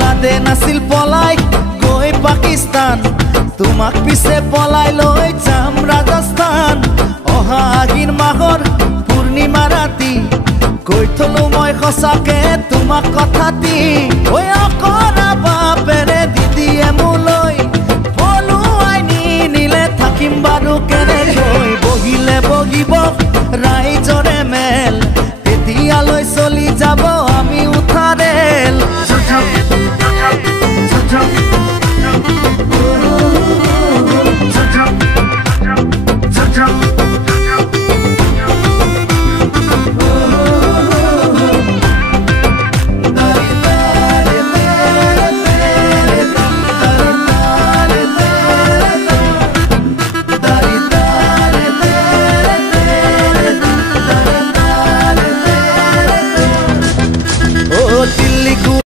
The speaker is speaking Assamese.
লাদে নাছিল পলাই গৈ পাকিস্তান তোমাক পিছে পলাই লৈ যাম ৰাজস্থান অহা আহিন মাহৰ পূৰ্ণিমা ৰাতি কৈ থলো মই সঁচাকে তোমাক কথা দি ঐ অকল